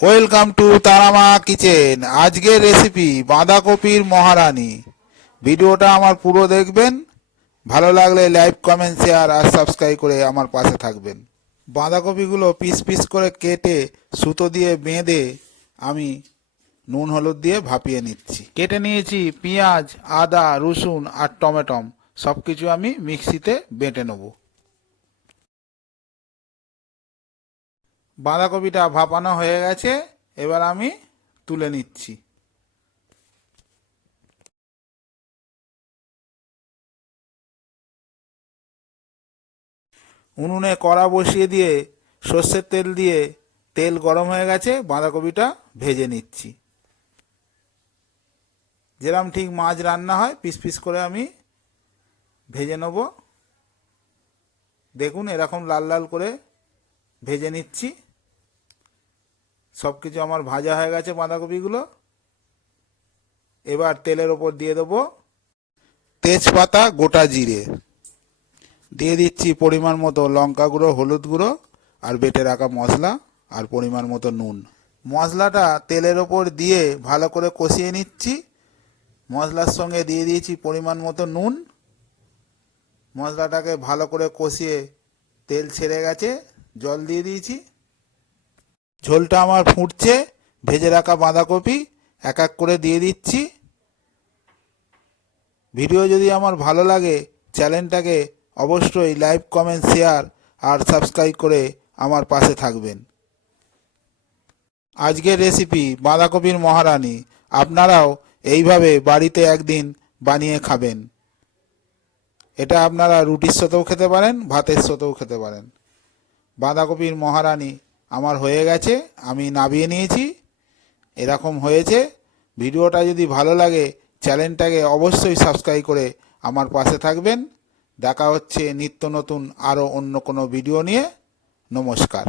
Welcome to Tarama kitchen আজকের recipe বাঁধাকপির মহারানী। ভিডিওটা আমার পুরো দেখবেন। ভালো লাগলে লাইক কমেন্ট শেয়ার আর সাবস্ক্রাইব করে আমার পাশে থাকবেন। বাঁধাকপিগুলো পিস পিস করে কেটে সুতো দিয়ে বেঁধে আমি নুন, হলুদ দিয়ে ভাপিয়ে নিচ্ছি। কেটে নিয়েছি পেঁয়াজ, আদা, রসুন আর টমেটম। সব কিছু আমি মিক্সিতে বেটে নেব। বাঁধাকপিটা ভাপানো হয়ে গেছে, এবার আমি তুলে নিচ্ছি। উনুনে কড়া বসিয়ে দিয়ে সর্ষের তেল দিয়ে তেল গরম হয়ে গেছে, বাঁধাকপিটা ভেজে নিচ্ছি। যেরকম ঠিক মাছ রান্না হয়, পিস পিস করে আমি ভেজে নেব। দেখুন, এরকম লাল লাল করে ভেজে নিচ্ছি। সব কিছু আমার ভাজা হয়ে গেছে বাঁধাকপিগুলো। এবার তেলের ওপর দিয়ে দেবো তেজপাতা, গোটা জিরে। দিয়ে দিচ্ছি পরিমাণ মতো লঙ্কা গুঁড়ো, হলুদ গুঁড়ো আর বেটে রাখা মশলা আর পরিমাণ মতো নুন। মশলাটা তেলের ওপর দিয়ে ভালো করে কষিয়ে নিচ্ছি। মশলার সঙ্গে দিয়ে দিয়েছি পরিমাণ মতো নুন। মশলাটাকে ভালো করে কষিয়ে তেল ছেড়ে গেছে। জল দিয়ে দিয়েছি। ঝোলটা আমার ফুটছে, ভেজে রাখা বাঁধাকপি, এক এক করে দিয়ে দিচ্ছি। ভিডিও যদি আমার ভালো লাগে, চ্যানেলটাকে অবশ্যই লাইক, কমেন্ট, শেয়ার আর সাবস্ক্রাইব করে আমার পাশে থাকবেন। আজকের রেসিপি বাঁধাকপির মহারানী। আপনারাও এইভাবে বাড়িতে একদিন বানিয়ে খাবেন। এটা আপনারা রুটির সাথেও খেতে পারেন, ভাতের সাথেও খেতে পারেন। বাঁধাকপির মহারানী আমার হয়ে গেছে, আমি নাবিয়ে নিয়েছি। এরকম হয়েছে। ভিডিওটা যদি ভালো লাগে, চ্যানেলটাকে অবশ্যই সাবস্ক্রাইব করে আমার পাশে থাকবেন। দেখা হচ্ছে নিত্য নতুন আরও অন্য কোনো ভিডিও নিয়ে। নমস্কার।